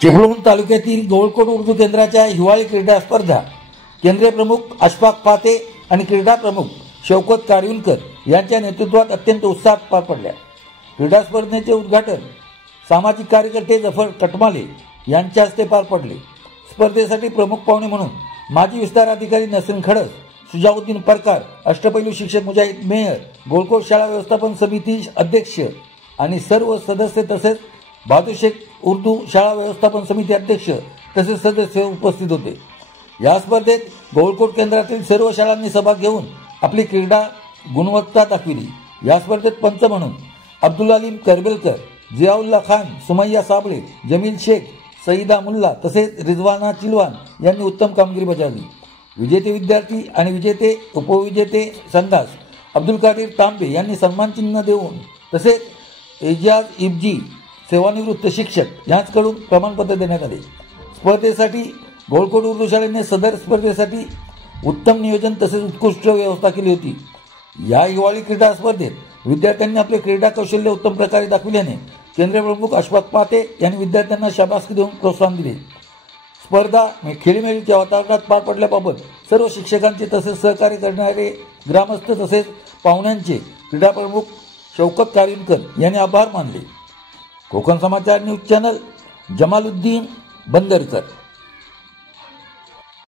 चिपळूण तालुक्यातील गवळकोट उर्दू केंद्राच्या हिवाळी क्रीडा स्पर्धा केंद्रीय प्रमुख अशफाक फाते आणि क्रीडा प्रमुख शौकत कारविलकर यांच्या नेतृत्वात अत्यंत उत्साहात पार पडल्या। क्रीडा स्पर्धेचे उद्घाटन सामाजिक कार्यकर्ते जफर कटमाले यांच्या हस्ते पार पडले। स्पर्धेसाठी प्रमुख पाहुणे म्हणून माजी विस्तार अधिकारी नसरीन खडस, सुजाउद्दीन परकार, अष्टपैलू शिक्षक मुजाहिद मेहर, गवळकोट शाळा व्यवस्थापन समिती अध्यक्ष आणि सर्व सदस्य तसेच बहादूर शेख उर्दू शाळा व्यवस्थापन समिती अध्यक्ष तसेच सदस्य उपस्थित होते। या स्पर्धेत गवळकोट केंद्रातील सर्व शाळांनी सहभाग घेऊन आपली क्रीडा गुणवत्ता दाखविली। या स्पर्धेत पंच म्हणून अब्दुल अलीम करबेलकर, जियाउल्ला खान, सुमैया साबळे, जमील शेख, सईदा मुल्ला तसेच रिजवाना चिलवान यांनी उत्तम कामगिरी बजावली। विजेते विद्यार्थी आणि विजेते उपविजेते संघास अब्दुल कादीर तांबे यांनी सन्मानचिन्ह देऊन तसेच एजाज इब्जी सेवानिवृत्त शिक्षक यांच्याकडून प्रमाणपत्र देण्यात आले। स्पर्धेसाठी गवळकोट उर्दू शाळेने सदर स्पर्धेसाठी उत्तम नियोजन तसेच उत्कृष्ट व्यवस्था केली होती। या हिवाळी क्रीडा स्पर्धेत विद्यार्थ्यांनी आपले क्रीडा कौशल्य उत्तम प्रकारे दाखविल्याने केंद्रीय प्रमुख अशफाक फाते यांनी विद्यार्थ्यांना शाबासकी देऊन प्रोत्साहन दिले। स्पर्धा खेळीमेळीच्या वातावरणात पार पडल्याबाबत सर्व शिक्षकांचे तसेच सहकार्य करणारे ग्रामस्थ तसेच पाहुण्यांचे क्रीडा प्रमुख शौकत कारविलकर यांनी आभार मानले। कोकण समाचार न्यूज चॅनल, जमालुद्दीन बंदरकर।